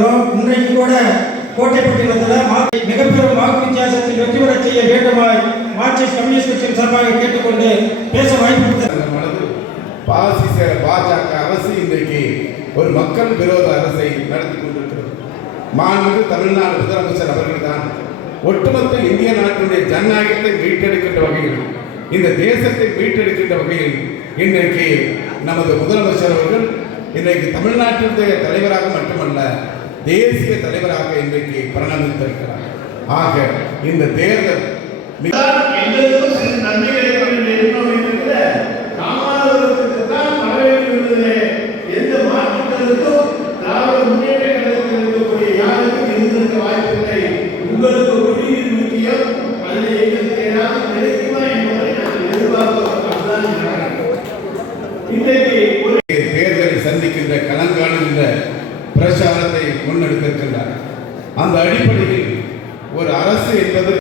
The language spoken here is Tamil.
இருக்கிறோம். இன்றைக்கு கூட கோட்டைப்பட்டினத்தில் மிகப்பெரும் வாக்கு வித்தியாசத்தில் வெற்றி பெற செய்ய வேண்டுமாய் மார்க்சிஸ்ட் கம்யூனிஸ்ட் கட்சியின் சார்பாக கேட்டுக்கொண்டு பேச வாய்ப்பு. பாஜக அரசு இன்றைக்கு ஒரு மக்கள் விரோத அரசை நடத்தி கொண்டிருக்கிறது. மாண்புமிகு தமிழ்நாடு முதலமைச்சர் அவர்கள் தான் ஒட்டுமொத்த இந்திய நாட்டினுடைய ஜனநாயகத்தை மீட்டெடுக்கின்ற வகையில், இந்த தேசத்தை மீட்டெடுக்கின்ற வகையில் இன்றைக்கு நமது முதலமைச்சர் அவர்கள் இன்றைக்கு தமிழ்நாட்டினுடைய தலைவராக மட்டுமல்ல, தேசிய தலைவராக இன்றைக்கு பரிணமித்திருக்கிறார். ஆக இந்த தேர்தல் தேர்தலை சந்திக்கின்ற களங்காணுகின்ற பிரச்சாரத்தை முன்னெடுத்திருக்கின்றார். அந்த அடிப்படையில் ஒரு அரசு என்பது